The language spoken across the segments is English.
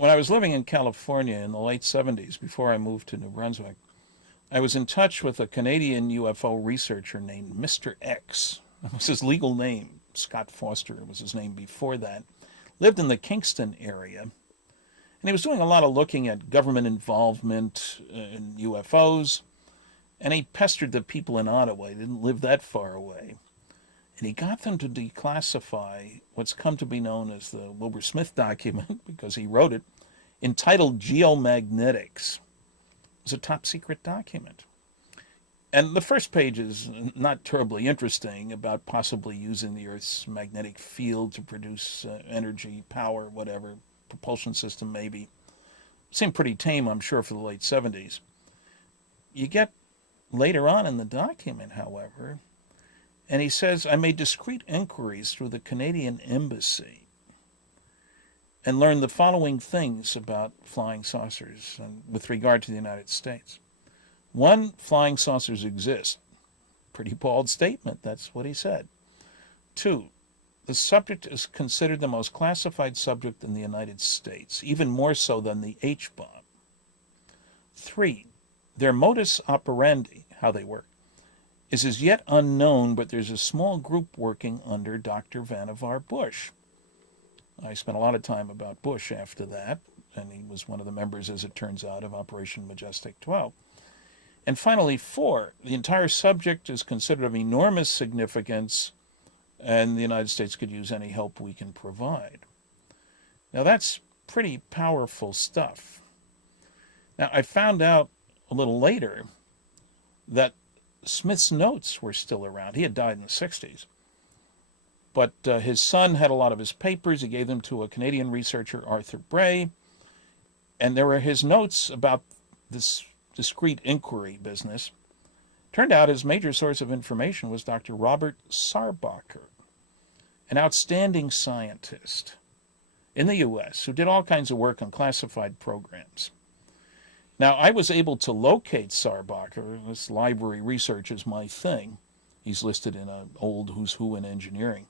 when I was living in California in the late 70s, before I moved to New Brunswick, I was in touch with a Canadian UFO researcher named Mr. X. That was his legal name. Scott Foster was his name before that. Lived in the Kingston area. And he was doing a lot of looking at government involvement in UFOs. And he pestered the people in Ottawa. He didn't live that far away. And he got them to declassify what's come to be known as the Wilbert Smith document, because he wrote it, entitled Geomagnetics. It was a top secret document. And the first page is not terribly interesting, about possibly using the Earth's magnetic field to produce energy, power, whatever, propulsion system maybe. Seemed pretty tame, I'm sure, for the late 70s. You get later on in the document, however, and he says, I made discreet inquiries through the Canadian Embassy and learned the following things about flying saucers and with regard to the United States. One, flying saucers exist. Pretty bald statement, that's what he said. Two, the subject is considered the most classified subject in the United States, even more so than the H-bomb. Three, their modus operandi, how they work, is as yet unknown, but there's a small group working under Dr. Vannevar Bush. I spent a lot of time about Bush after that, and he was one of the members, as it turns out, of Operation Majestic 12. And finally, four, the entire subject is considered of enormous significance, and the United States could use any help we can provide. Now, that's pretty powerful stuff. Now, I found out a little later that Smith's notes were still around. He had died in the 60s. But his son had a lot of his papers. He gave them to a Canadian researcher, Arthur Bray. And there were his notes about this discrete inquiry business. Turned out his major source of information was Dr. Robert Sarbacher, an outstanding scientist in the U.S. who did all kinds of work on classified programs. Now, I was able to locate Sarbacher. This library research is my thing. He's listed in an old Who's Who in Engineering.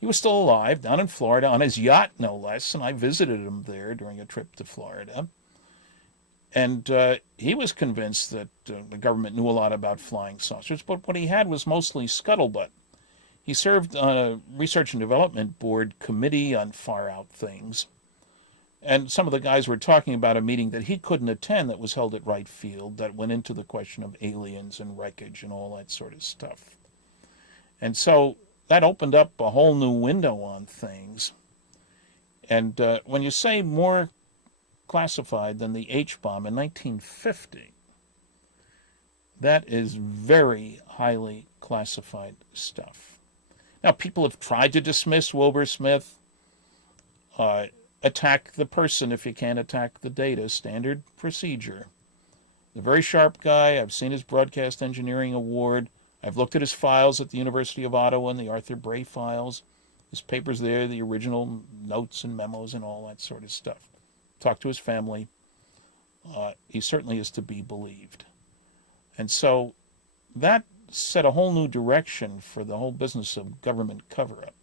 He was still alive, down in Florida, on his yacht, no less, and I visited him there during a trip to Florida. And he was convinced that the government knew a lot about flying saucers, but what he had was mostly scuttlebutt. He served on a Research and Development Board committee on far-out things. And some of the guys were talking about a meeting that he couldn't attend that was held at Wright Field that went into the question of aliens and wreckage and all that sort of stuff. And so that opened up a whole new window on things. And when you say more classified than the H-bomb in 1950, that is very highly classified stuff. Now, people have tried to dismiss Wilbur Smith, attack the person if you can't attack the data, standard procedure. The very sharp guy. I've seen his broadcast engineering award. I've looked at his files at the University of Ottawa and the Arthur Bray files. His papers there, the original notes and memos and all that sort of stuff. Talked to his family. He certainly is to be believed. And so that set a whole new direction for the whole business of government cover-up.